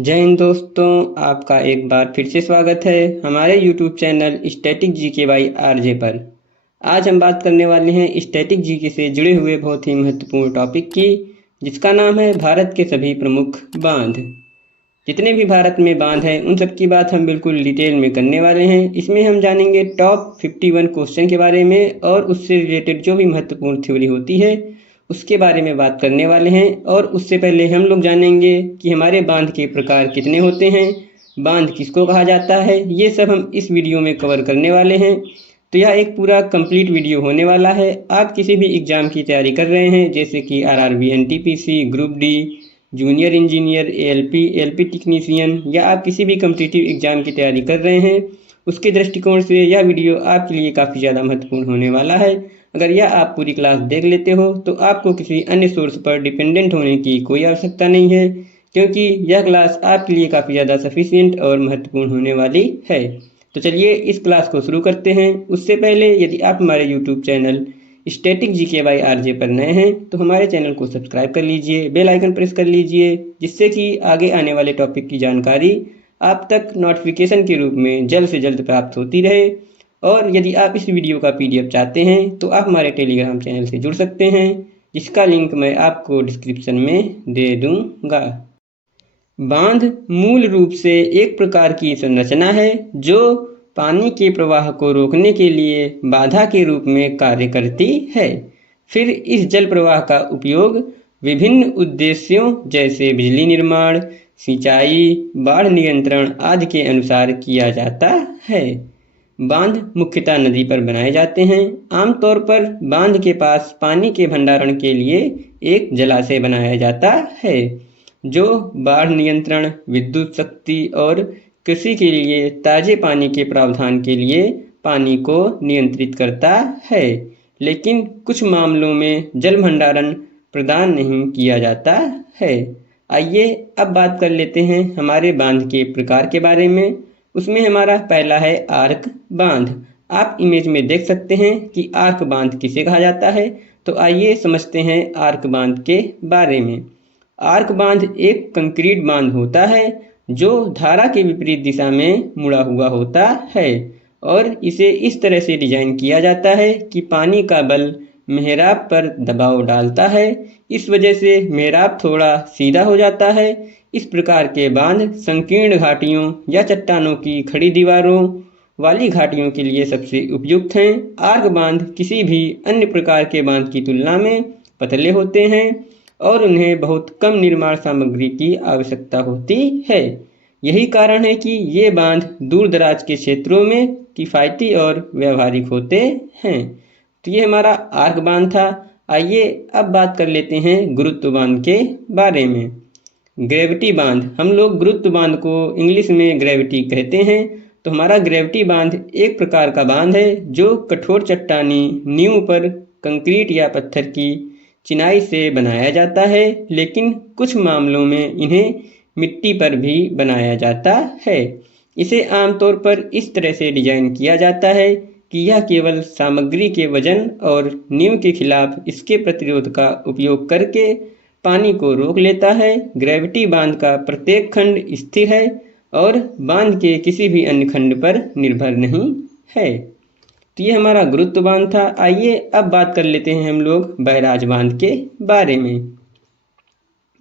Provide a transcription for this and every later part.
जय हिंद दोस्तों, आपका एक बार फिर से स्वागत है हमारे YouTube channel static GK by RJ पर। आज हम बात करने वाले हैं स्टैटिक जीके से जुड़े हुए बहुत ही महत्वपूर्ण टॉपिक की, जिसका नाम है भारत के सभी प्रमुख बांध। जितने भी भारत में बांध हैं उन सब की बात हम बिल्कुल डिटेल में करने वाले हैं। इसमें हम जानेंगे टॉप 51 क्वेश्चन के बारे में और उससे रिलेटेड जो भी महत्वपूर्ण थ्योरी होती है उसके बारे में बात करने वाले हैं। और उससे पहले हम लोग जानेंगे कि हमारे बांध के प्रकार कितने होते हैं, बांध किसको कहा जाता है, ये सब हम इस वीडियो में कवर करने वाले हैं। तो यह एक पूरा कंप्लीट वीडियो होने वाला है। आप किसी भी एग्ज़ाम की तैयारी कर रहे हैं जैसे कि RRB, NTPC, group D, junior engineer, ALP, LP technician, या आप किसी भी कम्पिटिटिव एग्ज़ाम की तैयारी कर रहे हैं, उसके दृष्टिकोण से यह वीडियो आपके लिए काफ़ी ज़्यादा महत्वपूर्ण होने वाला है। अगर यह आप पूरी क्लास देख लेते हो तो आपको किसी अन्य सोर्स पर डिपेंडेंट होने की कोई आवश्यकता नहीं है, क्योंकि यह क्लास आपके लिए काफ़ी ज़्यादा सफिशिएंट और महत्वपूर्ण होने वाली है। तो चलिए इस क्लास को शुरू करते हैं। उससे पहले यदि आप हमारे YouTube channel static GK by RJ पर नए हैं तो हमारे चैनल को सब्सक्राइब कर लीजिए, बेल आइकन प्रेस कर लीजिए, जिससे कि आगे आने वाले टॉपिक की जानकारी आप तक नोटिफिकेशन के रूप में जल्द से जल्द प्राप्त होती रहे। और यदि आप इस वीडियो का पीडीएफ चाहते हैं तो आप हमारे टेलीग्राम चैनल से जुड़ सकते हैं, जिसका लिंक मैं आपको डिस्क्रिप्शन में दे दूंगा। बांध मूल रूप से एक प्रकार की संरचना है जो पानी के प्रवाह को रोकने के लिए बाधा के रूप में कार्य करती है। फिर इस जल प्रवाह का उपयोग विभिन्न उद्देश्यों जैसे बिजली निर्माण, सिंचाई, बाढ़ नियंत्रण आदि के अनुसार किया जाता है। बांध मुख्यतः नदी पर बनाए जाते हैं। आमतौर पर बांध के पास पानी के भंडारण के लिए एक जलाशय बनाया जाता है, जो बाढ़ नियंत्रण, विद्युत शक्ति और कृषि के लिए ताजे पानी के प्रावधान के लिए पानी को नियंत्रित करता है। लेकिन कुछ मामलों में जल भंडारण प्रदान नहीं किया जाता है। आइए अब बात कर लेते हैं हमारे बांध के प्रकार के बारे में। उसमें हमारा पहला है आर्क बांध। आप इमेज में देख सकते हैं कि आर्क बांध किसे कहा जाता है। तो आइए समझते हैं आर्क बांध के बारे में। आर्क बांध एक कंक्रीट बांध होता है जो धारा के विपरीत दिशा में मुड़ा हुआ होता है, और इसे इस तरह से डिजाइन किया जाता है कि पानी का बल मेहराब पर दबाव डालता है। इस वजह से मेहराब थोड़ा सीधा हो जाता है। इस प्रकार के बांध संकीर्ण घाटियों या चट्टानों की खड़ी दीवारों वाली घाटियों के लिए सबसे उपयुक्त हैं। आर्क बांध किसी भी अन्य प्रकार के बांध की तुलना में पतले होते हैं और उन्हें बहुत कम निर्माण सामग्री की आवश्यकता होती है। यही कारण है कि ये बांध दूर दराज के क्षेत्रों में किफ़ायती और व्यावहारिक होते हैं। तो ये हमारा आर्क बांध था। आइए अब बात कर लेते हैं गुरुत्व बांध के बारे में। ग्रेविटी बांध, हम लोग गुरुत्व बांध को इंग्लिश में ग्रेविटी कहते हैं। तो हमारा ग्रेविटी बांध एक प्रकार का बांध है जो कठोर चट्टानी नींव पर कंक्रीट या पत्थर की चिनाई से बनाया जाता है, लेकिन कुछ मामलों में इन्हें मिट्टी पर भी बनाया जाता है। इसे आमतौर पर इस तरह से डिजाइन किया जाता है कि यह केवल सामग्री के वजन और नींव के खिलाफ इसके प्रतिरोध का उपयोग करके पानी को रोक लेता है। ग्रेविटी बांध का प्रत्येक खंड स्थिर है और बांध के किसी भी अन्य खंड पर निर्भर नहीं है। तो ये हमारा गुरुत्व बांध था। आइए अब बात कर लेते हैं हम लोग बैराज बांध के बारे में।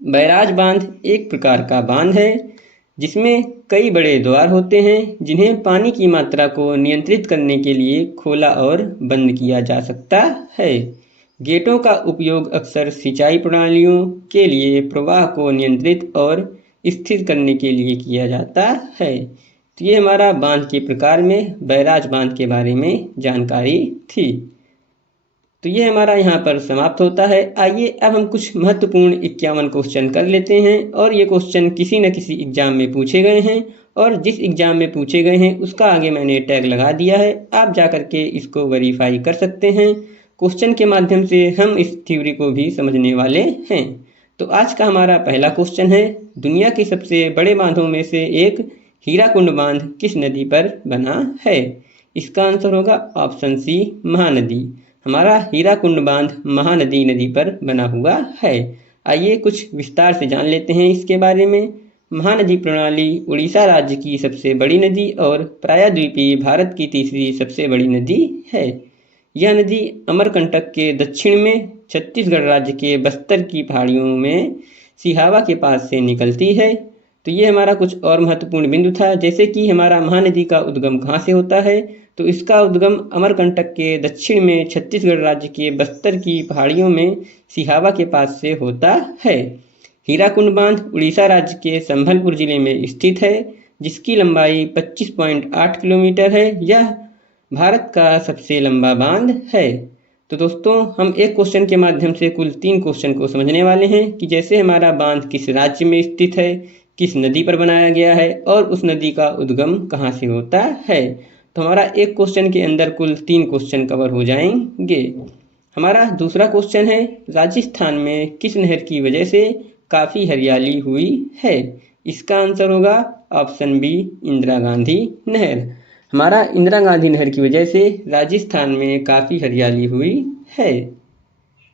बैराज बांध एक प्रकार का बांध है जिसमें कई बड़े द्वार होते हैं, जिन्हें पानी की मात्रा को नियंत्रित करने के लिए खोला और बंद किया जा सकता है। गेटों का उपयोग अक्सर सिंचाई प्रणालियों के लिए प्रवाह को नियंत्रित और स्थिर करने के लिए किया जाता है। तो ये हमारा बांध के प्रकार में बैराज बांध के बारे में जानकारी थी। तो ये हमारा यहाँ पर समाप्त होता है। आइए अब हम कुछ महत्वपूर्ण 51 क्वेश्चन कर लेते हैं, और ये क्वेश्चन किसी न किसी एग्जाम में पूछे गए हैं, और जिस एग्जाम में पूछे गए हैं उसका आगे मैंने टैग लगा दिया है। आप जा कर के इसको वेरीफाई कर सकते हैं। क्वेश्चन के माध्यम से हम इस थ्योरी को भी समझने वाले हैं। तो आज का हमारा पहला क्वेश्चन है, दुनिया के सबसे बड़े बांधों में से एक हीराकुंड बांध किस नदी पर बना है? इसका आंसर होगा ऑप्शन सी, महानदी। हमारा हीराकुंड बांध महानदी नदी पर बना हुआ है। आइए कुछ विस्तार से जान लेते हैं इसके बारे में। महानदी प्रणाली उड़ीसा राज्य की सबसे बड़ी नदी और प्रायद्वीपीय भारत की तीसरी सबसे बड़ी नदी है। यह नदी अमरकंटक के दक्षिण में छत्तीसगढ़ राज्य के बस्तर की पहाड़ियों में सिहावा के पास से निकलती है। तो ये हमारा कुछ और महत्वपूर्ण बिंदु था, जैसे कि हमारा महानदी का उद्गम कहाँ से होता है, तो इसका उद्गम अमरकंटक के दक्षिण में छत्तीसगढ़ राज्य के बस्तर की पहाड़ियों में सिहावा के पास से होता है। हीराकुंड बांध उड़ीसा राज्य के संबलपुर जिले में स्थित है, जिसकी लंबाई 25.8 किलोमीटर है। यह भारत का सबसे लंबा बांध है। तो दोस्तों, हम एक क्वेश्चन के माध्यम से कुल 3 क्वेश्चन को समझने वाले हैं कि जैसे हमारा बांध किस राज्य में स्थित है, किस नदी पर बनाया गया है और उस नदी का उद्गम कहाँ से होता है। तो हमारा एक क्वेश्चन के अंदर कुल 3 क्वेश्चन कवर हो जाएंगे। हमारा दूसरा क्वेश्चन है, राजस्थान में किस नहर की वजह से काफ़ी हरियाली हुई है। इसका आंसर होगा ऑप्शन बी, इंदिरा गांधी नहर। हमारा इंदिरा गांधी नहर की वजह से राजस्थान में काफ़ी हरियाली हुई है।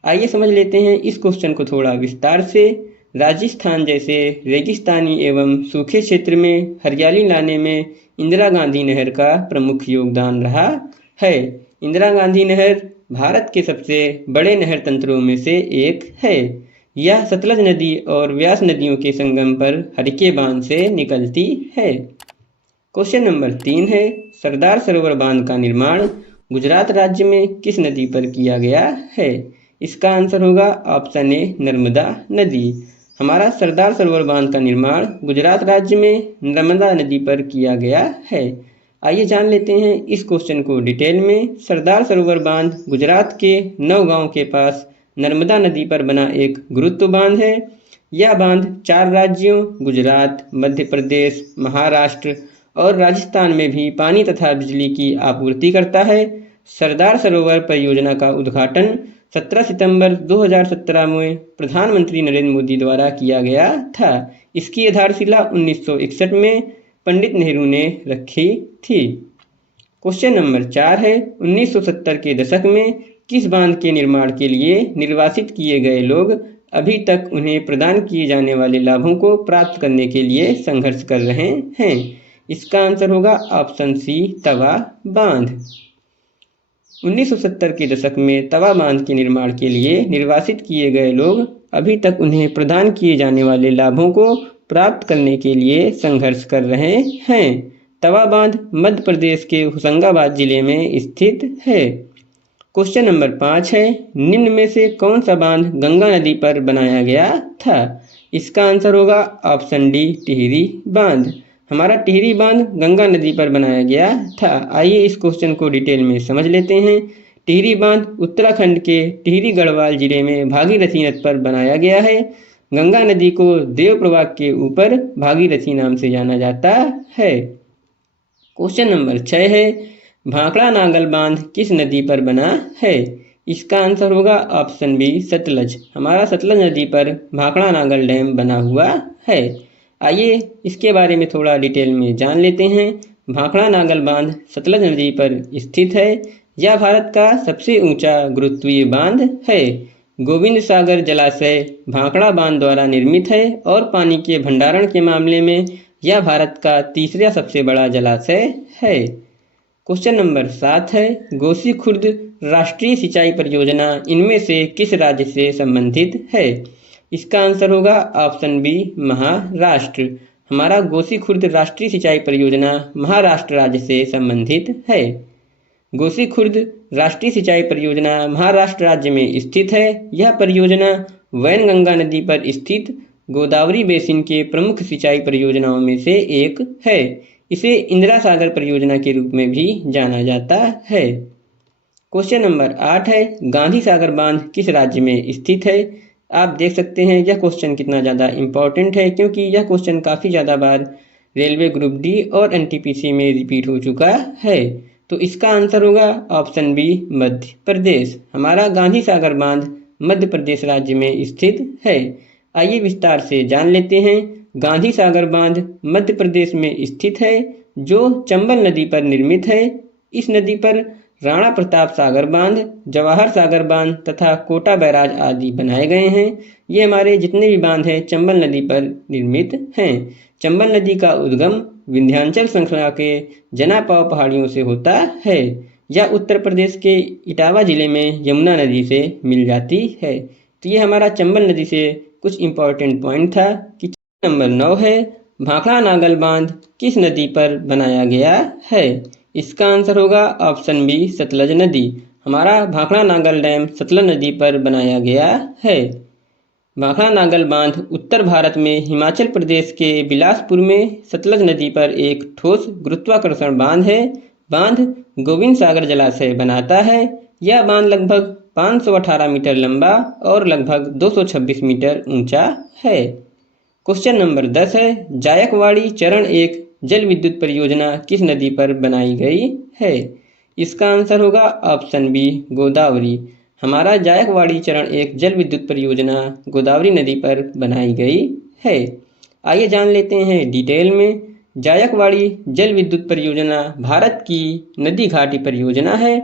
आइए समझ लेते हैं इस क्वेश्चन को थोड़ा विस्तार से। राजस्थान जैसे रेगिस्तानी एवं सूखे क्षेत्र में हरियाली लाने में इंदिरा गांधी नहर का प्रमुख योगदान रहा है। इंदिरा गांधी नहर भारत के सबसे बड़े नहर तंत्रों में से एक है। यह सतलज नदी और व्यास नदियों के संगम पर हरिके बांध से निकलती है। क्वेश्चन नंबर 3 है, सरदार सरोवर बांध का निर्माण गुजरात राज्य में किस नदी पर किया गया है। इसका आंसर होगा ऑप्शन ए, नर्मदा नदी। हमारा सरदार सरोवर बांध का निर्माण गुजरात राज्य में नर्मदा नदी पर किया गया है। आइए जान लेते हैं इस क्वेश्चन को डिटेल में। सरदार सरोवर बांध गुजरात के नौगांव के पास नर्मदा नदी पर बना एक गुरुत्व बांध है। यह बांध 4 राज्यों गुजरात, मध्य प्रदेश, महाराष्ट्र और राजस्थान में भी पानी तथा बिजली की आपूर्ति करता है। सरदार सरोवर परियोजना का उद्घाटन 17 सितंबर 2017 में प्रधानमंत्री नरेंद्र मोदी द्वारा किया गया था। इसकी आधारशिला 1961 में पंडित नेहरू ने रखी थी। क्वेश्चन नंबर 4 है, 1970 के दशक में किस बांध के निर्माण के लिए निर्वासित किए गए लोग अभी तक उन्हें प्रदान किए जाने वाले लाभों को प्राप्त करने के लिए संघर्ष कर रहे हैं। इसका आंसर होगा ऑप्शन सी, तवा बांध। 1970 के दशक में तवा बांध के निर्माण के लिए निर्वासित किए गए लोग अभी तक उन्हें प्रदान किए जाने वाले लाभों को प्राप्त करने के लिए संघर्ष कर रहे हैं। तवा बांध मध्य प्रदेश के होशंगाबाद जिले में स्थित है। क्वेश्चन नंबर 5 है, निम्न में से कौन सा बांध गंगा नदी पर बनाया गया था। इसका आंसर होगा ऑप्शन डी, टिहरी बांध। हमारा टिहरी बांध गंगा नदी पर बनाया गया था। आइए इस क्वेश्चन को डिटेल में समझ लेते हैं। टिहरी बांध उत्तराखंड के टिहरी गढ़वाल जिले में भागीरथी नद पर बनाया गया है। गंगा नदी को देव प्रवाह के ऊपर भागीरथी नाम से जाना जाता है। क्वेश्चन नंबर 6 है, भाखड़ा नागल बांध किस नदी पर बना है। इसका आंसर होगा ऑप्शन बी, सतलज। हमारा सतलज नदी पर भाखड़ा नागल डैम बना हुआ है। आइए इसके बारे में थोड़ा डिटेल में जान लेते हैं। भाखड़ा नागल बांध सतलज नदी पर स्थित है। यह भारत का सबसे ऊंचा गुरुत्वीय बांध है। गोविंद सागर जलाशय भाखड़ा बांध द्वारा निर्मित है और पानी के भंडारण के मामले में यह भारत का तीसरा सबसे बड़ा जलाशय है। क्वेश्चन नंबर 7 है, गोसी खुर्द राष्ट्रीय सिंचाई परियोजना इनमें से किस राज्य से संबंधित है। इसका आंसर होगा ऑप्शन बी, महाराष्ट्र। हमारा गोसी खुर्द राष्ट्रीय सिंचाई परियोजना महाराष्ट्र राज्य से संबंधित है। गोसी खुर्द राष्ट्रीय सिंचाई परियोजना महाराष्ट्र राज्य में स्थित है। यह परियोजना वैनगंगा नदी पर स्थित गोदावरी बेसिन के प्रमुख सिंचाई परियोजनाओं में से एक है। इसे इंदिरा सागर परियोजना के रूप में भी जाना जाता है। क्वेश्चन नंबर 8 है, गांधी सागर बांध किस राज्य में स्थित है। आप देख सकते हैं यह क्वेश्चन कितना ज़्यादा इम्पोर्टेंट है, क्योंकि यह क्वेश्चन काफ़ी ज़्यादा बार रेलवे ग्रुप डी और एनटीपीसी में रिपीट हो चुका है। तो इसका आंसर होगा ऑप्शन बी, मध्य प्रदेश। हमारा गांधी सागर बांध मध्य प्रदेश राज्य में स्थित है। आइए विस्तार से जान लेते हैं। गांधी सागर बांध मध्य प्रदेश में स्थित है, जो चंबल नदी पर निर्मित है। इस नदी पर राणा प्रताप सागर बांध, जवाहर सागर बांध तथा कोटा बैराज आदि बनाए गए हैं। ये हमारे जितने भी बांध हैं चंबल नदी पर निर्मित हैं। चंबल नदी का उद्गम विंध्याचल श्रृंखला के जनापाव पहाड़ियों से होता है। यह उत्तर प्रदेश के इटावा जिले में यमुना नदी से मिल जाती है। तो ये हमारा चंबल नदी से कुछ इम्पोर्टेंट पॉइंट था। कि नंबर 9 है, भाखड़ा नागल बांध किस नदी पर बनाया गया है? इसका आंसर होगा ऑप्शन बी, सतलज नदी। हमारा भाखड़ा नागल डैम सतलज नदी पर बनाया गया है। भाखड़ा नागल बांध उत्तर भारत में हिमाचल प्रदेश के बिलासपुर में सतलज नदी पर एक ठोस गुरुत्वाकर्षण बांध है। बांध गोविंद सागर जलाशय बनाता है। यह बांध लगभग 518 मीटर लंबा और लगभग 226 मीटर ऊंचा है। क्वेश्चन नंबर 10 है, जायकवाड़ी चरण 1 जल विद्युत परियोजना किस नदी पर बनाई गई है? इसका आंसर होगा ऑप्शन बी, गोदावरी। हमारा जायकवाड़ी चरण 1 जल विद्युत परियोजना गोदावरी नदी पर बनाई गई है। आइए जान लेते हैं डिटेल में। जायकवाड़ी जल विद्युत परियोजना भारत की नदी घाटी परियोजना है।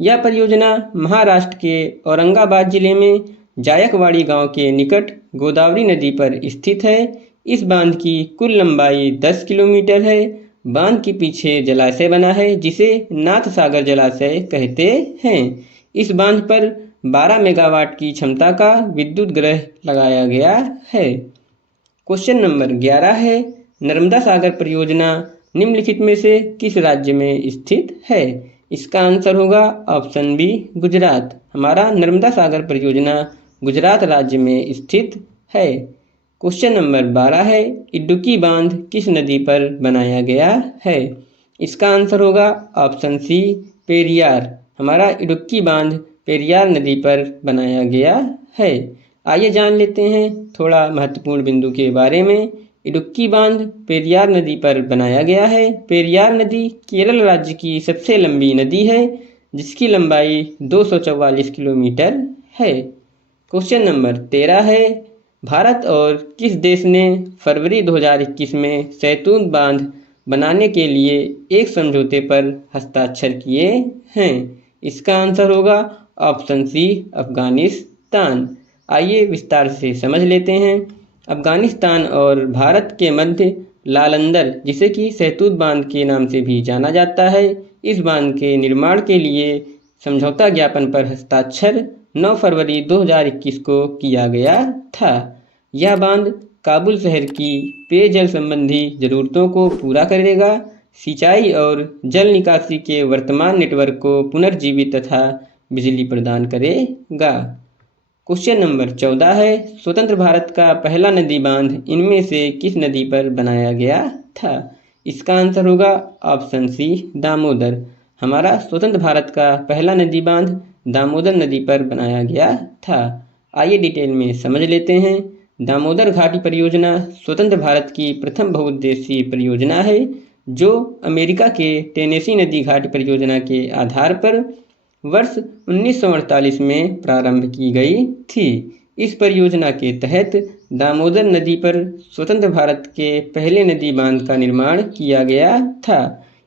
यह परियोजना महाराष्ट्र के औरंगाबाद जिले में जायकवाड़ी गांव के निकट गोदावरी नदी पर स्थित है। इस बांध की कुल लंबाई 10 किलोमीटर है। बांध के पीछे जलाशय बना है जिसे नाथ सागर जलाशय कहते हैं। इस बांध पर 12 मेगावाट की क्षमता का विद्युत ग्रह लगाया गया है। क्वेश्चन नंबर 11 है, नर्मदा सागर परियोजना निम्नलिखित में से किस राज्य में स्थित है? इसका आंसर होगा ऑप्शन बी, गुजरात। हमारा नर्मदा सागर परियोजना गुजरात राज्य में स्थित है। क्वेश्चन नंबर 12 है, इडुक्की बांध किस नदी पर बनाया गया है? इसका आंसर होगा ऑप्शन सी, पेरियार। हमारा इडुक्की बांध पेरियार नदी पर बनाया गया है। आइए जान लेते हैं थोड़ा महत्वपूर्ण बिंदु के बारे में। इडुक्की बांध पेरियार नदी पर बनाया गया है। पेरियार नदी केरल राज्य की सबसे लंबी नदी है जिसकी लंबाई 244 किलोमीटर है। क्वेश्चन नंबर 13 है, भारत और किस देश ने फरवरी 2021 में सैतून बांध बनाने के लिए एक समझौते पर हस्ताक्षर किए हैं? इसका आंसर होगा ऑप्शन सी, अफगानिस्तान। आइए विस्तार से समझ लेते हैं। अफगानिस्तान और भारत के मध्य लालंदर, जिसे कि सहतूत बांध के नाम से भी जाना जाता है, इस बांध के निर्माण के लिए समझौता ज्ञापन पर हस्ताक्षर 9 फरवरी 2021 को किया गया था। यह बांध काबुल शहर की पेयजल संबंधी जरूरतों को पूरा करेगा, सिंचाई और जल निकासी के वर्तमान नेटवर्क को पुनर्जीवित तथा बिजली प्रदान करेगा। क्वेश्चन नंबर 14 है, स्वतंत्र भारत का पहला नदी बांध इनमें से किस नदी पर बनाया गया था? इसका आंसर होगा ऑप्शन सी, दामोदर। हमारा स्वतंत्र भारत का पहला नदी बांध दामोदर नदी पर बनाया गया था। आइए डिटेल में समझ लेते हैं। दामोदर घाटी परियोजना स्वतंत्र भारत की प्रथम बहुउद्देशीय परियोजना है जो अमेरिका के टेनेसी नदी घाटी परियोजना के आधार पर वर्ष 1948 में प्रारंभ की गई थी। इस परियोजना के तहत दामोदर नदी पर स्वतंत्र भारत के पहले नदी बांध का निर्माण किया गया था।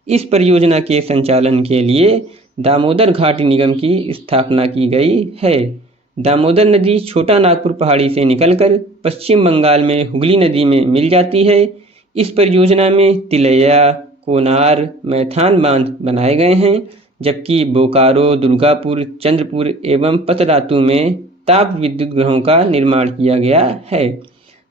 इस परियोजना के संचालन के लिए दामोदर घाटी निगम की स्थापना की गई है। दामोदर नदी छोटा नागपुर पहाड़ी से निकलकर पश्चिम बंगाल में हुगली नदी में मिल जाती है। इस परियोजना में तिलैया, कोनार, मैथान बांध बनाए गए हैं, जबकि बोकारो, दुर्गापुर, चंद्रपुर एवं पतरातू में ताप विद्युत गृहों का निर्माण किया गया है।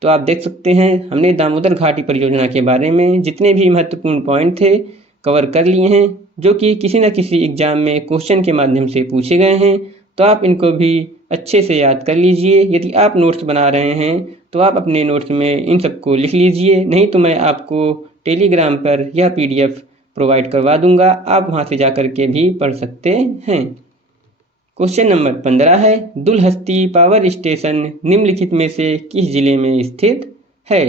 तो आप देख सकते हैं हमने दामोदर घाटी परियोजना के बारे में जितने भी महत्वपूर्ण पॉइंट थे कवर कर लिए हैं, जो कि किसी न किसी एग्जाम में क्वेश्चन के माध्यम से पूछे गए हैं। तो आप इनको भी अच्छे से याद कर लीजिए। यदि आप नोट्स बना रहे हैं तो आप अपने नोट्स में इन सबको लिख लीजिए, नहीं तो मैं आपको टेलीग्राम पर यह PDF प्रोवाइड करवा दूंगा, आप वहां से जाकर के भी पढ़ सकते हैं। क्वेश्चन नंबर 15 है, दुलहस्ती पावर स्टेशन निम्नलिखित में से किस जिले में स्थित है?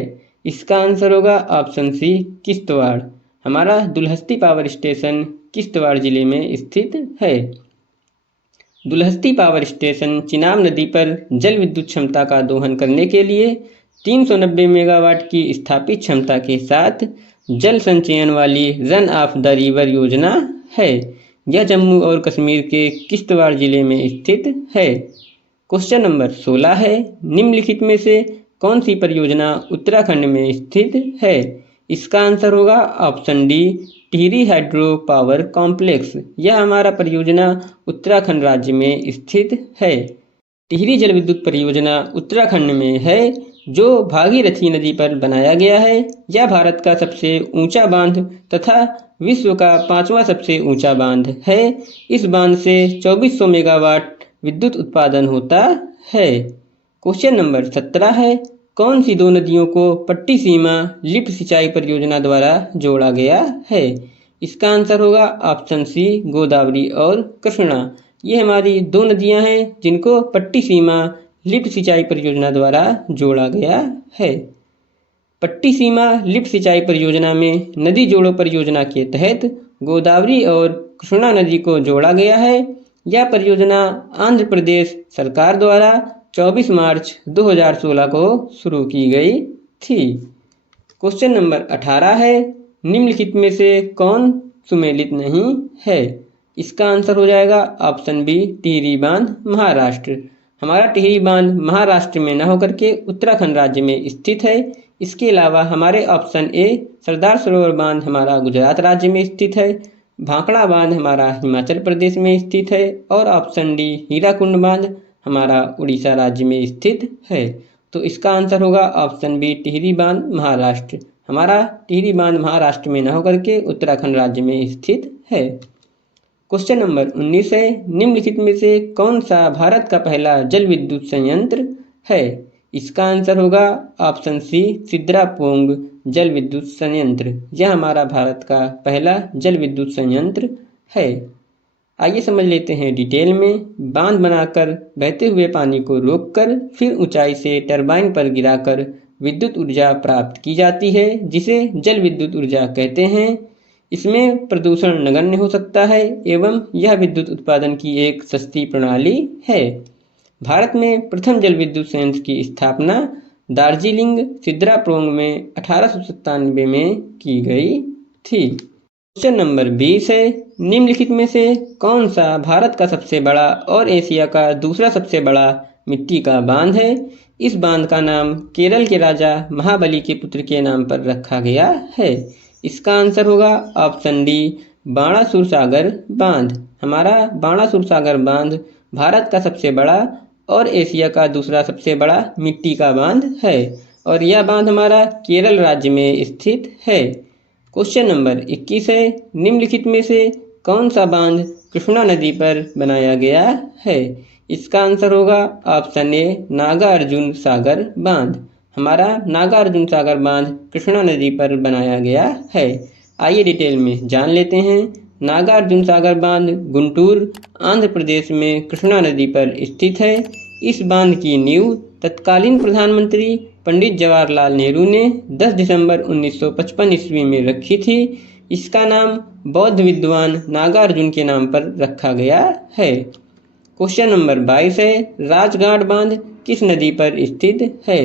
इसका आंसर होगा ऑप्शन सी, किश्तवाड़। हमारा दुलहस्ती पावर स्टेशन किश्तवाड़ जिले में स्थित है। दुलहस्ती पावर स्टेशन चिनाब नदी पर जल विद्युत क्षमता का दोहन करने के लिए 390 मेगावाट की स्थापित क्षमता के साथ जल संचयन वाली रन ऑफ द रिवर योजना है। यह जम्मू और कश्मीर के किश्तवाड़ जिले में स्थित है। क्वेश्चन नंबर 16 है, निम्नलिखित में से कौन सी परियोजना उत्तराखंड में स्थित है? इसका आंसर होगा option D, Tehri hydro power complex. यह हमारा परियोजना उत्तराखंड राज्य में स्थित है। टिहरी जल विद्युत परियोजना उत्तराखंड में है, जो भागीरथी नदी पर बनाया गया है। यह भारत का सबसे ऊंचा बांध तथा विश्व का 5वां सबसे ऊंचा बांध है। इस बांध से 2400 मेगावाट विद्युत उत्पादन होता है। क्वेश्चन नंबर 17 है, कौन सी दो नदियों को पट्टी सीमा लिफ्ट सिंचाई परियोजना द्वारा जोड़ा गया है? इसका आंसर होगा ऑप्शन सी, गोदावरी और कृष्णा। ये हमारी दो नदियां हैं जिनको पट्टी सीमा लिफ्ट सिंचाई परियोजना द्वारा जोड़ा गया है। पट्टी सीमा लिफ्ट सिंचाई परियोजना में नदी जोड़ो परियोजना के तहत गोदावरी और कृष्णा नदी को जोड़ा गया है। यह परियोजना आंध्र प्रदेश सरकार द्वारा 24 मार्च 2016 को शुरू की गई थी। क्वेश्चन नंबर 18 है, निम्नलिखित में से कौन सुमेलित नहीं है? इसका आंसर हो जाएगा ऑप्शन बी, टिहरी बांध महाराष्ट्र। हमारा टिहरी बांध महाराष्ट्र में न होकर के उत्तराखंड राज्य में स्थित है। इसके अलावा हमारे ऑप्शन ए, सरदार सरोवर बांध हमारा गुजरात राज्य में स्थित है। भाखड़ा बांध हमारा हिमाचल प्रदेश में स्थित है। और ऑप्शन डी, हीराकुंड बांध हमारा उड़ीसा राज्य में स्थित है। तो इसका आंसर होगा ऑप्शन बी, टिहरी बांध महाराष्ट्र। हमारा टिहरी बांध महाराष्ट्र में न होकर के उत्तराखंड राज्य में स्थित है। क्वेश्चन नंबर 19 है, निम्नलिखित में से कौन सा भारत का पहला जल विद्युत संयंत्र है? इसका आंसर होगा ऑप्शन सी, सिद्रापोंग जल विद्युत संयंत्र। यह हमारा भारत का पहला जल विद्युत संयंत्र है। आइए समझ लेते हैं डिटेल में। बांध बनाकर बहते हुए पानी को रोककर फिर ऊंचाई से टरबाइन पर गिराकर विद्युत ऊर्जा प्राप्त की जाती है, जिसे जल विद्युत ऊर्जा कहते हैं। इसमें प्रदूषण नगण्य हो सकता है एवं यह विद्युत उत्पादन की एक सस्ती प्रणाली है। भारत में प्रथम जल विद्युत संयंत्र की स्थापना दार्जिलिंग सिद्रापोंग में 1897 में की गई थी। क्वेश्चन नंबर 20 है, निम्नलिखित में से कौन सा भारत का सबसे बड़ा और एशिया का दूसरा सबसे बड़ा मिट्टी का बांध है? इस बांध का नाम केरल के राजा महाबली के पुत्र के नाम पर रखा गया है। इसका आंसर होगा ऑप्शन डी, बाणासुर सागर बांध। हमारा बाणासुर सागर बांध भारत का सबसे बड़ा और एशिया का दूसरा सबसे बड़ा मिट्टी का बांध है और यह बांध हमारा केरल राज्य में स्थित है। क्वेश्चन नंबर 21 है, निम्नलिखित में से कौन सा बांध कृष्णा नदी पर बनाया गया है? इसका आंसर होगा ऑप्शन ए, नागार्जुन सागर बांध। हमारा नागार्जुन सागर बांध कृष्णा नदी पर बनाया गया है। आइए डिटेल में जान लेते हैं। नागार्जुन सागर बांध गुंटूर आंध्र प्रदेश में कृष्णा नदी पर स्थित है। इस बांध की नींव तत्कालीन प्रधानमंत्री पंडित जवाहरलाल नेहरू ने 10 दिसंबर 1955 ईस्वी में रखी थी। इसका नाम बौद्ध विद्वान नागार्जुन के नाम पर रखा गया है। क्वेश्चन नंबर 22 है, राजघाट बांध किस नदी पर स्थित है?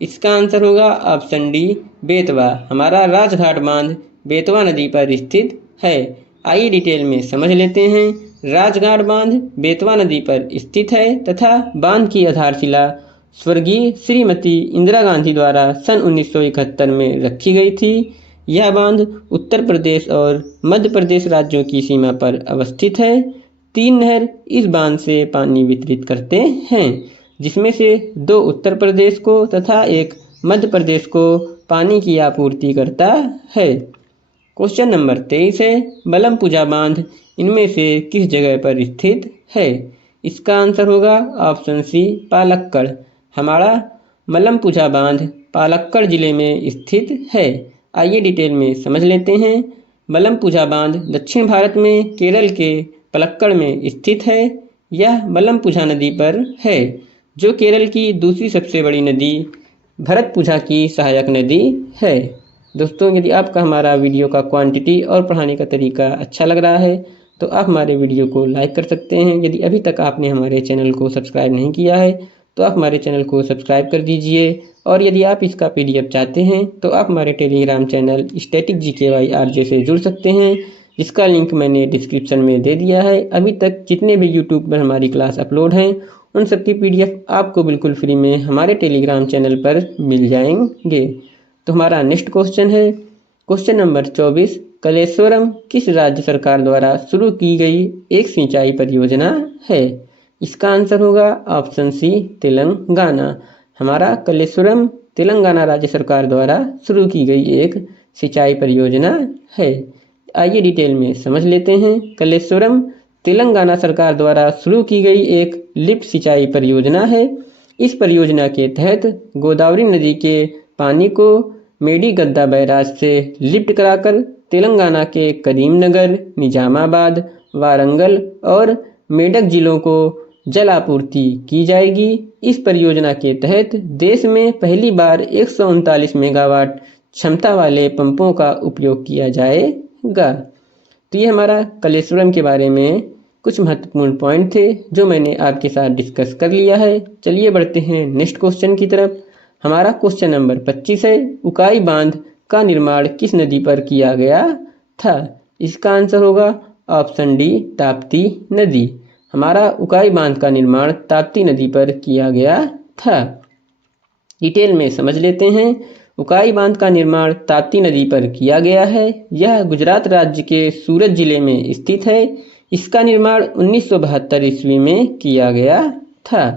इसका आंसर होगा ऑप्शन डी, बेतवा। हमारा राजघाट बांध बेतवा नदी पर स्थित है। आइए डिटेल में समझ लेते हैं। राजघाट बांध बेतवा नदी पर स्थित है तथा बांध की आधारशिला स्वर्गीय श्रीमती इंदिरा गांधी द्वारा सन 1971 में रखी गई थी। यह बांध उत्तर प्रदेश और मध्य प्रदेश राज्यों की सीमा पर अवस्थित है। 3 नहर इस बांध से पानी वितरित करते हैं, जिसमें से 2 उत्तर प्रदेश को तथा एक मध्य प्रदेश को पानी की आपूर्ति करता है। क्वेश्चन नंबर 23 है, मलमपुझा बांध इनमें से किस जगह पर स्थित है? इसका आंसर होगा ऑप्शन सी, पालक्कड़। हमारा मलमपुझा बांध पालक्कड़ जिले में स्थित है। आइए डिटेल में समझ लेते हैं। मलमपुझा बांध दक्षिण भारत में केरल के पलक्कड़ में स्थित है। यह मलमपुझा नदी पर है, जो केरल की दूसरी सबसे बड़ी नदी भरतपुझा की सहायक नदी है। दोस्तों, यदि आपका हमारा वीडियो का क्वांटिटी और पढ़ाने का तरीका अच्छा लग रहा है तो आप हमारे वीडियो को लाइक कर सकते हैं। यदि अभी तक आपने हमारे चैनल को सब्सक्राइब नहीं किया है तो आप हमारे चैनल को सब्सक्राइब कर दीजिए। और यदि आप इसका PDF चाहते हैं तो आप हमारे Telegram channel static GKY RJ से जुड़ सकते हैं। जिसका लिंक मैंने डिस्क्रिप्शन में दे दिया है। अभी तक जितने भी यूट्यूब पर हमारी क्लास अपलोड हैं उन सब की PDF आपको बिल्कुल फ्री में हमारे टेलीग्राम चैनल पर मिल जाएंगे। तो हमारा नेक्स्ट क्वेश्चन है क्वेश्चन नंबर 24। कलेश्वरम किस राज्य सरकार द्वारा शुरू की गई एक सिंचाई परियोजना है? इसका आंसर होगा ऑप्शन सी तेलंगाना। हमारा कलेश्वरम तेलंगाना राज्य सरकार द्वारा शुरू की गई एक सिंचाई परियोजना है। आइए डिटेल में समझ लेते हैं। कलेश्वरम तेलंगाना सरकार द्वारा शुरू की गई एक लिफ्ट सिंचाई परियोजना है। इस परियोजना के तहत गोदावरी नदी के पानी को मेडीगद्दा बैराज से लिफ्ट कराकर तेलंगाना के करीमनगर, निजामाबाद, वारंगल और मेडक जिलों को जल आपूर्ति की जाएगी। इस परियोजना के तहत देश में पहली बार 139 मेगावाट क्षमता वाले पंपों का उपयोग किया जाएगा। तो ये हमारा कलेश्वरम के बारे में कुछ महत्वपूर्ण पॉइंट थे जो मैंने आपके साथ डिस्कस कर लिया है। चलिए बढ़ते हैं नेक्स्ट क्वेश्चन की तरफ। हमारा क्वेश्चन नंबर 25 है उकाई बांध का निर्माण किस नदी पर किया गया था? इसका आंसर होगा ऑप्शन डी ताप्ती नदी। हमारा उकाई बांध का निर्माण ताप्ती नदी पर किया गया था। डिटेल में समझ लेते हैं। उकाई बांध का निर्माण ताप्ती नदी पर किया गया है। यह गुजरात राज्य के सूरत जिले में स्थित है। इसका निर्माण 1972 ईस्वी में किया गया था।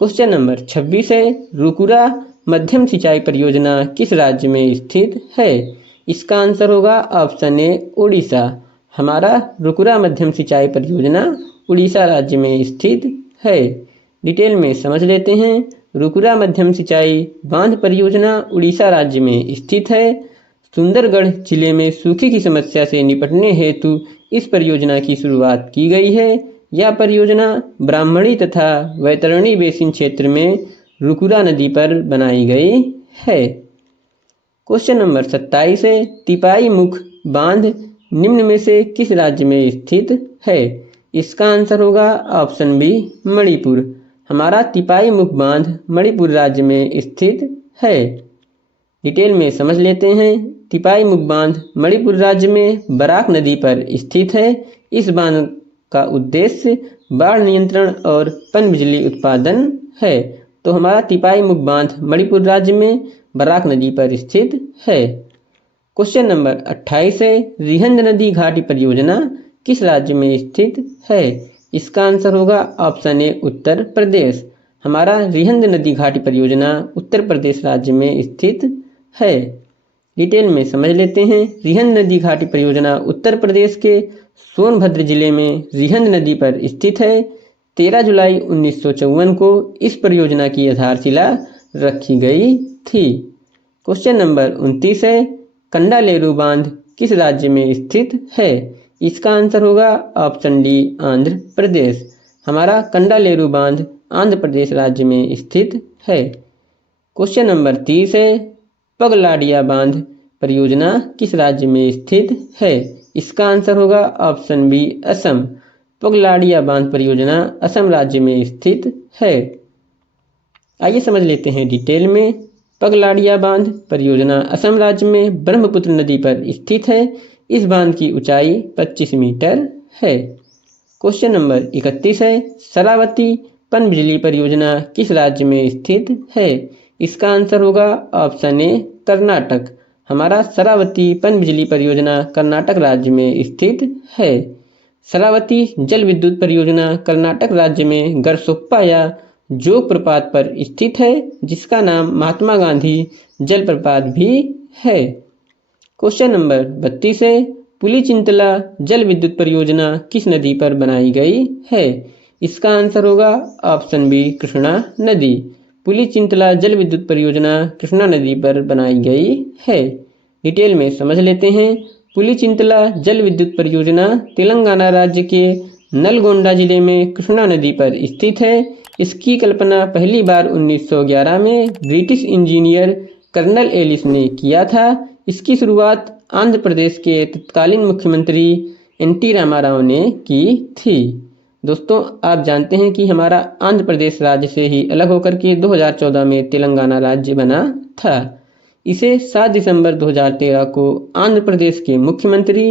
क्वेश्चन नंबर 26 है रुकुरा मध्यम सिंचाई परियोजना किस राज्य में स्थित है? इसका आंसर होगा ऑप्शन ए उड़ीसा। हमारा रुकुरा मध्यम सिंचाई परियोजना उड़ीसा राज्य में स्थित है। डिटेल में समझ लेते हैं। रुकुरा मध्यम सिंचाई बांध परियोजना उड़ीसा राज्य में स्थित है। सुंदरगढ़ जिले में सूखे की समस्या से निपटने हेतु इस परियोजना की शुरुआत की गई है। यह परियोजना ब्राह्मणी तथा वैतरणी बेसिन क्षेत्र में रुकुरा नदी पर बनाई गई है। क्वेश्चन नंबर 27 है तिपाई मुख बांध निम्न में से किस राज्य में स्थित है? इसका आंसर होगा ऑप्शन बी मणिपुर। हमारा तिपाई मुख बांध मणिपुर राज्य में स्थित है। डिटेल में समझ लेते हैं। तिपाई मुख बांध मणिपुर राज्य में बराक नदी पर स्थित है। इस बांध का उद्देश्य बाढ़ नियंत्रण और पनबिजली उत्पादन है। तो हमारा तिपाई मुख बांध मणिपुर राज्य में बराक नदी पर स्थित है। क्वेश्चन नंबर 28 है रिहंद नदी घाटी परियोजना किस राज्य में स्थित है? इसका आंसर होगा ऑप्शन ए उत्तर प्रदेश। हमारा रिहंद नदी घाटी परियोजना उत्तर प्रदेश राज्य में स्थित है। डिटेल में समझ लेते हैं। रिहंद नदी घाटी परियोजना उत्तर प्रदेश के सोनभद्र जिले में रिहंद नदी पर स्थित है। 13 जुलाई 1954 को इस परियोजना की आधारशिला रखी गई थी। क्वेश्चन नंबर 29 है कंडालेरू बांध किस राज्य में स्थित है? इसका आंसर होगा ऑप्शन डी आंध्र प्रदेश। हमारा कंडालेरू बांध आंध्र प्रदेश राज्य में स्थित है। क्वेश्चन नंबर 30 है पगलाडिया बांध परियोजना किस राज्य में स्थित है? इसका आंसर होगा ऑप्शन बी असम। पगलाडिया बांध परियोजना असम राज्य में स्थित है। आइए समझ लेते हैं डिटेल में। पगलाडिया बांध परियोजना असम राज्य में ब्रह्मपुत्र नदी पर स्थित है। इस बांध की ऊंचाई 25 मीटर है। क्वेश्चन नंबर 31 है शरावती पनबिजली परियोजना किस राज्य में स्थित है? इसका आंसर होगा ऑप्शन ए कर्नाटक। हमारा शरावती पनबिजली परियोजना कर्नाटक राज्य में स्थित है। शरावती जल विद्युत परियोजना कर्नाटक राज्य में गरसोप्पा या जोग प्रपात पर स्थित है, जिसका नाम महात्मा गांधी जल प्रपात भी है। क्वेश्चन नंबर 32 है पुलिचिंतला जल विद्युत परियोजना किस नदी पर बनाई गई है? इसका आंसर होगा ऑप्शन बी कृष्णा नदी। पुलिचिंतला जल विद्युत परियोजना कृष्णा नदी पर बनाई गई है। डिटेल में समझ लेते हैं। पुलिचिंतला जल विद्युत परियोजना तेलंगाना राज्य के नलगोंडा जिले में कृष्णा नदी पर स्थित है। इसकी कल्पना पहली बार 1911 में ब्रिटिश इंजीनियर कर्नल एलिस ने किया था। इसकी शुरुआत आंध्र प्रदेश के तत्कालीन मुख्यमंत्री NT रामाराव ने की थी। दोस्तों, आप जानते हैं कि हमारा आंध्र प्रदेश राज्य से ही अलग होकर के 2014 में तेलंगाना राज्य बना था। इसे 7 दिसंबर 2013 को आंध्र प्रदेश के मुख्यमंत्री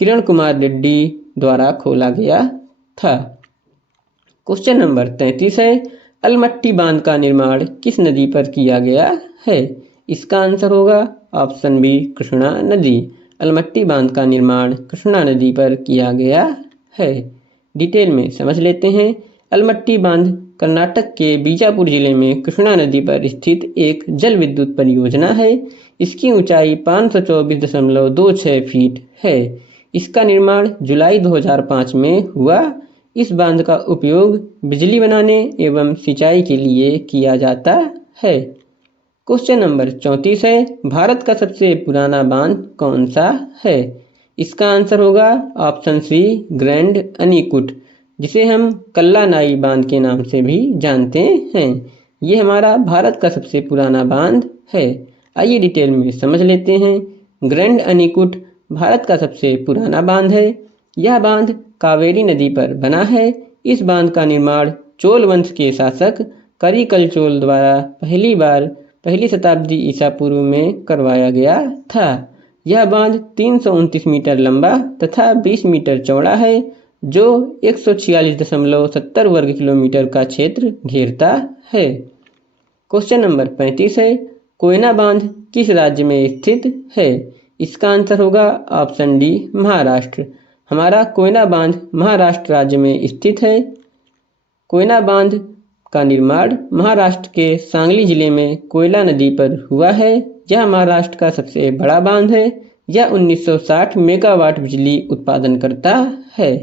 किरण कुमार रेड्डी द्वारा खोला गया था। क्वेश्चन नंबर 33 है, अलमट्टी बांध का निर्माण किस नदी पर किया गया है? इसका आंसर होगा ऑप्शन बी कृष्णा नदी। अलमट्टी बांध का निर्माण कृष्णा नदी पर किया गया है। डिटेल में समझ लेते हैं। अलमट्टी बांध कर्नाटक के बीजापुर जिले में कृष्णा नदी पर स्थित एक जल विद्युत परियोजना है। इसकी ऊंचाई 524.26 फीट है। इसका निर्माण जुलाई 2005 में हुआ। इस बांध का उपयोग बिजली बनाने एवं सिंचाई के लिए किया जाता है। क्वेश्चन नंबर 34 है, भारत का सबसे पुराना बांध कौन सा है? इसका आंसर होगा ऑप्शन सी ग्रैंड अनीकुट, जिसे हम कल्लानाई बांध के नाम से भी जानते हैं। ये हमारा भारत का सबसे पुराना बांध है। आइए डिटेल में समझ लेते हैं। ग्रैंड अनीकुट भारत का सबसे पुराना बांध है। यह बांध कावेरी नदी पर बना है। इस बांध का निर्माण चोल वंश के शासक करिकल चोल द्वारा पहली शताब्दी ईसा पूर्व में करवाया गया था। यह बांध 329 मीटर लंबा तथा 20 मीटर चौड़ा है, जो 146.70 वर्ग किलोमीटर का क्षेत्र घेरता है। क्वेश्चन नंबर 35 है, कोयना बांध किस राज्य में स्थित है? इसका आंसर होगा ऑप्शन डी महाराष्ट्र। हमारा कोयना बांध महाराष्ट्र राज्य में स्थित है। कोयना बांध का निर्माण महाराष्ट्र के सांगली जिले में कोयला नदी पर हुआ है। यह महाराष्ट्र का सबसे बड़ा बांध है। यह 1960 मेगावाट बिजली उत्पादन करता है।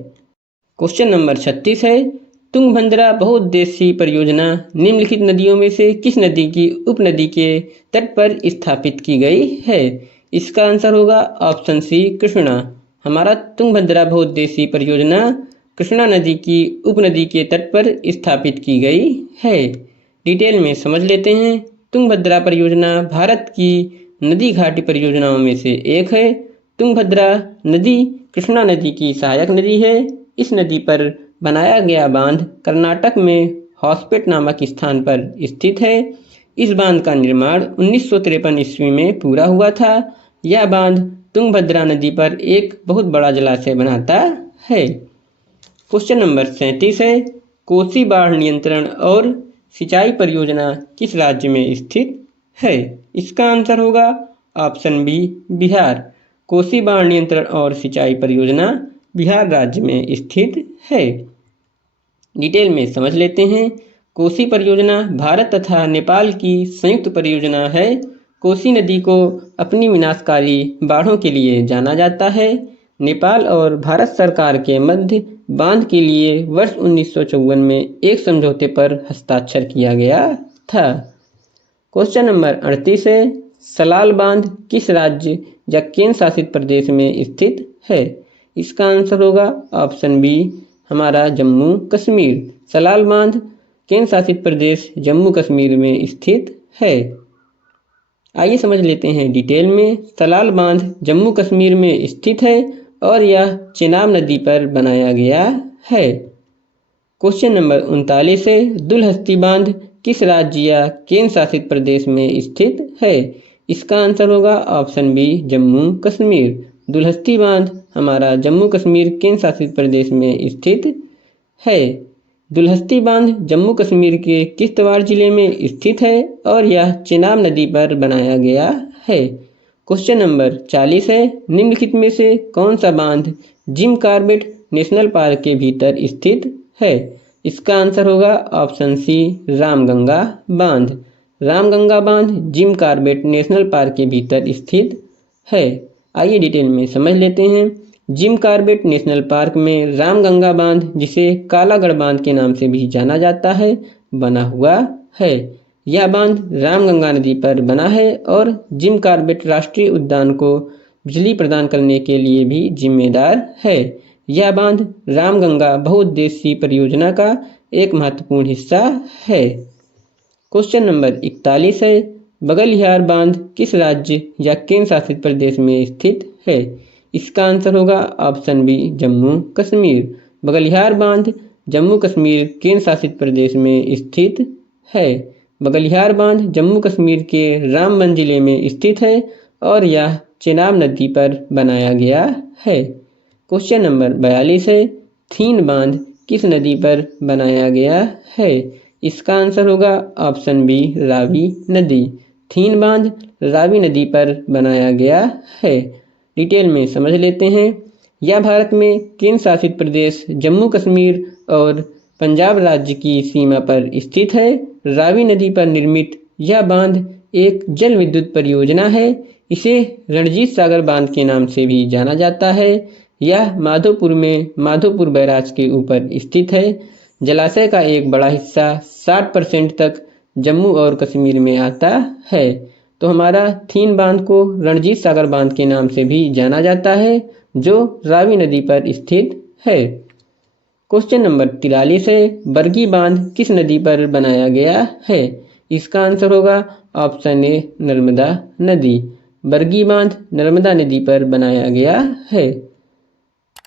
क्वेश्चन नंबर 36 है, तुंगभद्रा बहुउद्देशीय परियोजना निम्नलिखित नदियों में से किस नदी की उपनदी के तट पर स्थापित की गई है? इसका आंसर होगा ऑप्शन सी कृष्णा। हमारा तुंगभद्रा बहुउद्देशीय परियोजना कृष्णा नदी की उपनदी के तट पर स्थापित की गई है। डिटेल में समझ लेते हैं। तुंगभद्रा परियोजना भारत की नदी घाटी परियोजनाओं में से एक है। तुंगभद्रा नदी कृष्णा नदी की सहायक नदी है। इस नदी पर बनाया गया बांध कर्नाटक में हॉस्पेट नामक स्थान पर स्थित है। इस बांध का निर्माण 1953 ईस्वी में पूरा हुआ था। यह बांध तुंगभद्रा नदी पर एक बहुत बड़ा जलाशय बनाता है। क्वेश्चन नंबर 37 है, कोसी बाढ़ नियंत्रण और सिंचाई परियोजना किस राज्य में स्थित है? इसका आंसर होगा ऑप्शन बी बिहार। कोसी बाढ़ नियंत्रण और सिंचाई परियोजना बिहार राज्य में स्थित है। डिटेल में समझ लेते हैं। कोसी परियोजना भारत तथा नेपाल की संयुक्त परियोजना है। कोसी नदी को अपनी विनाशकारी बाढ़ों के लिए जाना जाता है। नेपाल और भारत सरकार के मध्य बांध के लिए वर्ष 1954 में एक समझौते पर हस्ताक्षर किया गया था। क्वेश्चन नंबर 38 है, सलाल बांध किस राज्य या केंद्र शासित प्रदेश में स्थित है? इसका आंसर होगा ऑप्शन बी हमारा जम्मू कश्मीर। सलाल बांध केंद्र शासित प्रदेश जम्मू कश्मीर में स्थित है। आइए समझ लेते हैं डिटेल में। सलाल बांध जम्मू कश्मीर में स्थित है और यह चेनाब नदी पर बनाया गया है। क्वेश्चन नंबर 39 है, दुलहस्ती बांध किस राज्य या केंद्र शासित प्रदेश में स्थित है? इसका आंसर होगा ऑप्शन बी जम्मू कश्मीर। दुलहस्ती बांध हमारा जम्मू कश्मीर केंद्र शासित प्रदेश में स्थित है। दुलहस्ती बांध जम्मू कश्मीर के किश्तवाड़ जिले में स्थित है और यह चेनाब नदी पर बनाया गया है। क्वेश्चन नंबर 40 है, निम्नलिखित में से कौन सा बांध जिम कॉर्बेट नेशनल पार्क के भीतर स्थित है? इसका आंसर होगा ऑप्शन सी रामगंगा बांध। रामगंगा बांध जिम कॉर्बेट नेशनल पार्क के भीतर स्थित है। आइए डिटेल में समझ लेते हैं। जिम कॉर्बेट नेशनल पार्क में रामगंगा बांध, जिसे कालागढ़ बांध के नाम से भी जाना जाता है, बना हुआ है। यह बांध रामगंगा नदी पर बना है और जिम कॉर्बेट राष्ट्रीय उद्यान को बिजली प्रदान करने के लिए भी जिम्मेदार है। यह बांध रामगंगा बहुउद्देशीय परियोजना का एक महत्वपूर्ण हिस्सा है। क्वेश्चन नंबर 41 है, बगलिहार बांध किस राज्य या केंद्र शासित प्रदेश में स्थित है? इसका आंसर होगा ऑप्शन बी जम्मू कश्मीर। बगलिहार बांध जम्मू कश्मीर केंद्र शासित प्रदेश में स्थित है। बगलिहार बांध जम्मू कश्मीर के रामबन जिले में स्थित है और यह चेनाब नदी पर बनाया गया है। क्वेश्चन नंबर 42 है, थीन बांध किस नदी पर बनाया गया है? इसका आंसर होगा ऑप्शन बी, रावी नदी। थीन बांध रावी नदी पर बनाया गया है। डिटेल में समझ लेते हैं। यह भारत में केंद्र शासित प्रदेश जम्मू कश्मीर और पंजाब राज्य की सीमा पर स्थित है। रावी नदी पर निर्मित यह बांध एक जल विद्युत परियोजना है। इसे रणजीत सागर बांध के नाम से भी जाना जाता है। यह माधोपुर में माधोपुर बैराज के ऊपर स्थित है। जलाशय का एक बड़ा हिस्सा 60% तक जम्मू और कश्मीर में आता है। तो हमारा थीन बांध को रणजीत सागर बांध के नाम से भी जाना जाता है, जो रावी नदी पर स्थित है। क्वेश्चन नंबर 43 है, बरगी बांध किस नदी पर बनाया गया है? इसका आंसर होगा ऑप्शन ए, नर्मदा नदी। बरगी बांध नर्मदा नदी पर बनाया गया है।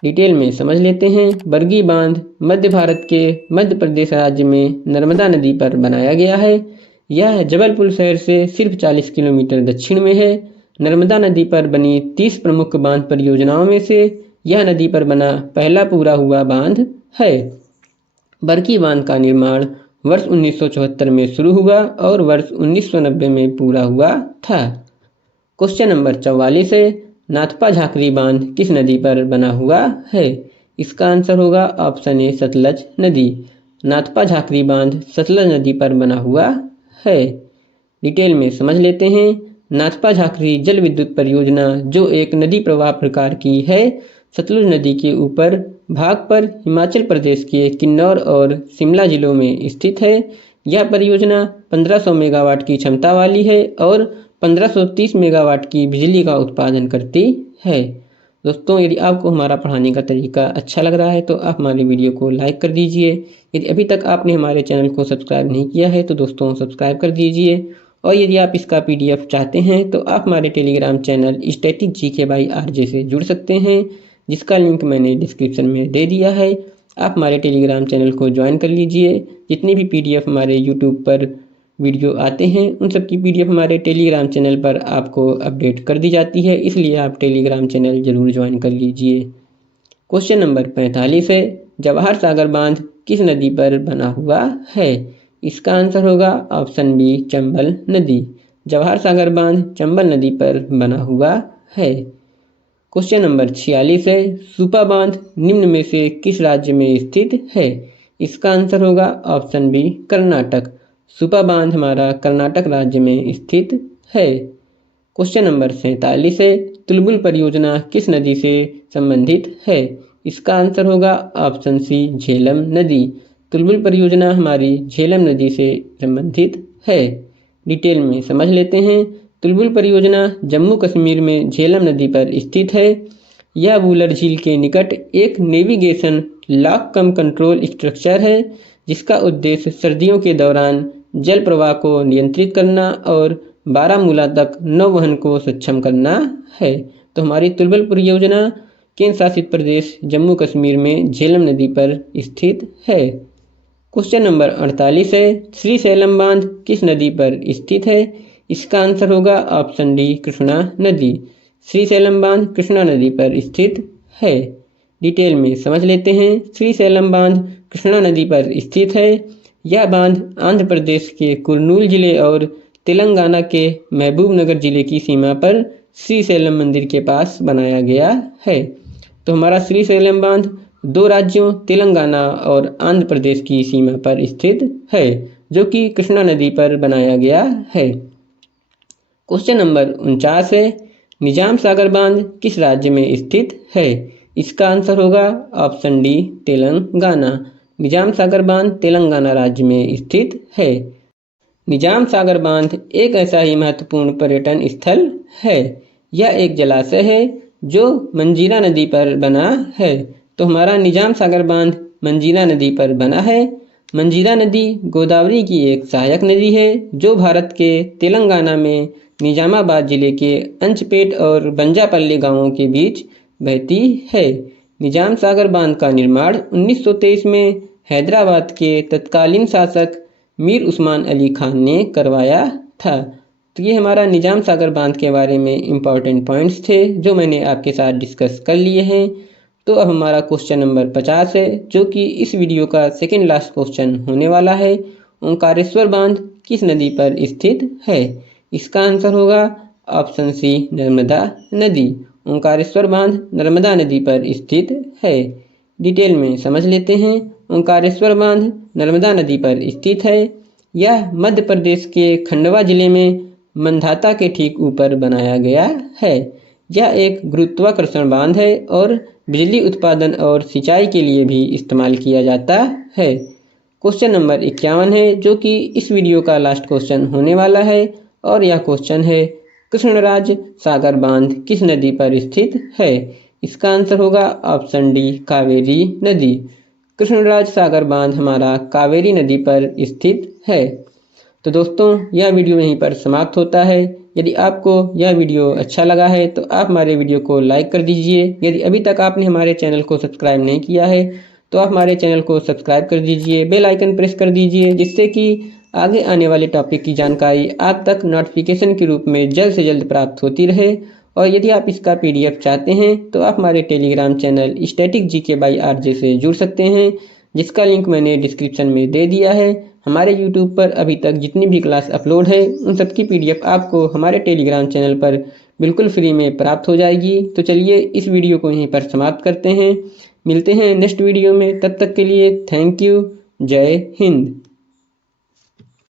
डिटेल में समझ लेते हैं। बरगी बांध मध्य भारत के मध्य प्रदेश राज्य में नर्मदा नदी पर बनाया गया है। यह जबलपुर शहर से सिर्फ 40 किलोमीटर दक्षिण में है। नर्मदा नदी पर बनी 30 प्रमुख बांध परियोजनाओं में से यह नदी पर बना पहला पूरा हुआ बांध है। बरगी बांध का निर्माण वर्ष 1974 में शुरू हुआ और वर्ष 1990 में पूरा हुआ था। क्वेश्चन नंबर 44 है, नाथपा झाकरी बांध किस नदी पर बना हुआ है? इसका आंसर होगा ऑप्शन ए, सतलज नदी। नाथपा झाकरी बांध सतलज नदी पर बना हुआ है। डिटेल में समझ लेते हैं। नाथपा झाकरी जल विद्युत परियोजना, जो एक नदी प्रवाह प्रकार की है, सतलुज नदी के ऊपर भाग पर हिमाचल प्रदेश के किन्नौर और शिमला जिलों में स्थित है। यह परियोजना 1500 मेगावाट की क्षमता वाली है और 1530 मेगावाट की बिजली का उत्पादन करती है। दोस्तों, यदि आपको हमारा पढ़ाने का तरीका अच्छा लग रहा है तो आप हमारे वीडियो को लाइक कर दीजिए। यदि अभी तक आपने हमारे चैनल को सब्सक्राइब नहीं किया है तो दोस्तों सब्सक्राइब कर दीजिए। और यदि आप इसका PDF चाहते हैं तो आप हमारे Telegram channel static GK by RJ से जुड़ सकते हैं, जिसका लिंक मैंने डिस्क्रिप्शन में दे दिया है। आप हमारे टेलीग्राम चैनल को ज्वाइन कर लीजिए। जितनी भी PDF हमारे यूट्यूब पर वीडियो आते हैं उन सब की PDF हमारे टेलीग्राम चैनल पर आपको अपडेट कर दी जाती है, इसलिए आप टेलीग्राम चैनल ज़रूर ज्वाइन कर लीजिए। क्वेश्चन नंबर 45 है, जवाहर सागर बांध किस नदी पर बना हुआ है? इसका आंसर होगा ऑप्शन बी, चंबल नदी। जवाहर सागर बांध चंबल नदी पर बना हुआ है। क्वेश्चन नंबर 46 है, सुपा बांध निम्न में से किस राज्य में स्थित है? इसका आंसर होगा ऑप्शन बी, कर्नाटक। सुपा बांध हमारा कर्नाटक राज्य में स्थित है। क्वेश्चन नंबर 47 है, तुलबुल परियोजना किस नदी से संबंधित है? इसका आंसर होगा ऑप्शन सी, झेलम नदी। तुलबुल परियोजना हमारी झेलम नदी से संबंधित है। डिटेल में समझ लेते हैं। तुलबुल परियोजना जम्मू कश्मीर में झेलम नदी पर स्थित है। यह वूलर झील के निकट एक नेविगेशन लॉक कम कंट्रोल स्ट्रक्चर है, जिसका उद्देश्य सर्दियों के दौरान जल प्रवाह को नियंत्रित करना और बारामूला तक नौवहन को सक्षम करना है। तो हमारी तुलबुल परियोजना केंद्र शासित प्रदेश जम्मू कश्मीर में झेलम नदी पर स्थित है। क्वेश्चन नंबर 48 है, श्रीशैलम बांध किस नदी पर स्थित है? इसका आंसर होगा ऑप्शन डी, कृष्णा नदी। श्रीशैलम बांध कृष्णा नदी पर स्थित है। डिटेल में समझ लेते हैं। श्रीशैलम बांध कृष्णा नदी पर स्थित है। यह बांध आंध्र प्रदेश के कुर्नूल जिले और तेलंगाना के महबूब नगर जिले की सीमा पर श्रीशैलम मंदिर के पास बनाया गया है। तो हमारा श्रीशैलम बांध दो राज्यों तेलंगाना और आंध्र प्रदेश की सीमा पर स्थित है, जो कि कृष्णा नदी पर बनाया गया है। क्वेश्चन नंबर 49 है, निजाम सागर बांध किस राज्य में स्थित है? इसका आंसर होगा ऑप्शन डी, तेलंगाना। निजाम सागर बांध तेलंगाना राज्य में स्थित है। निजाम सागर बांध एक ऐसा ही महत्वपूर्ण पर्यटन स्थल है। यह एक जलाशय है जो मंजीरा नदी पर बना है। तो हमारा निजाम सागर बांध मंजीरा नदी पर बना है। मंजीरा नदी गोदावरी की एक सहायक नदी है, जो भारत के तेलंगाना में निजामाबाद जिले के अंचपेट और बंजापल्ली गांवों के बीच बहती है। निजाम सागर बांध का निर्माण 1923 में हैदराबाद के तत्कालीन शासक मीर उस्मान अली खान ने करवाया था। तो ये हमारा निजाम सागर बांध के बारे में इम्पॉर्टेंट पॉइंट्स थे, जो मैंने आपके साथ डिस्कस कर लिए हैं। तो अब हमारा क्वेश्चन नंबर 50 है, जो कि इस वीडियो का सेकेंड लास्ट क्वेश्चन होने वाला है। ओंकारेश्वर बांध किस नदी पर स्थित है? इसका आंसर होगा ऑप्शन सी, नर्मदा नदी। ओंकारेश्वर बांध नर्मदा नदी पर स्थित है। डिटेल में समझ लेते हैं। ओंकारेश्वर बांध नर्मदा नदी पर स्थित है। यह मध्य प्रदेश के खंडवा जिले में मंधाता के ठीक ऊपर बनाया गया है। यह एक गुरुत्वाकर्षण बांध है और बिजली उत्पादन और सिंचाई के लिए भी इस्तेमाल किया जाता है। क्वेश्चन नंबर 51 है, जो कि इस वीडियो का लास्ट क्वेश्चन होने वाला है, और यह क्वेश्चन है कृष्णराज सागर बांध किस नदी पर स्थित है? इसका आंसर होगा ऑप्शन डी, कावेरी नदी। कृष्णराज सागर बांध हमारा कावेरी नदी पर स्थित है। तो दोस्तों, यह वीडियो यहीं पर समाप्त होता है। यदि आपको यह वीडियो अच्छा लगा है तो आप हमारे वीडियो को लाइक कर दीजिए। यदि अभी तक आपने हमारे चैनल को सब्सक्राइब नहीं किया है तो आप हमारे चैनल को सब्सक्राइब कर दीजिए, बेल आइकन प्रेस कर दीजिए, जिससे कि आगे आने वाले टॉपिक की जानकारी आप तक नोटिफिकेशन के रूप में जल्द से जल्द प्राप्त होती रहे। और यदि आप इसका PDF चाहते हैं तो आप हमारे Telegram channel static GK by RJ से जुड़ सकते हैं, जिसका लिंक मैंने डिस्क्रिप्शन में दे दिया है। हमारे YouTube पर अभी तक जितनी भी क्लास अपलोड है उन सब की PDF आपको हमारे टेलीग्राम चैनल पर बिल्कुल फ्री में प्राप्त हो जाएगी। तो चलिए इस वीडियो को यहीं पर समाप्त करते हैं। मिलते हैं नेक्स्ट वीडियो में, तब तक के लिए थैंक यू। जय हिंद।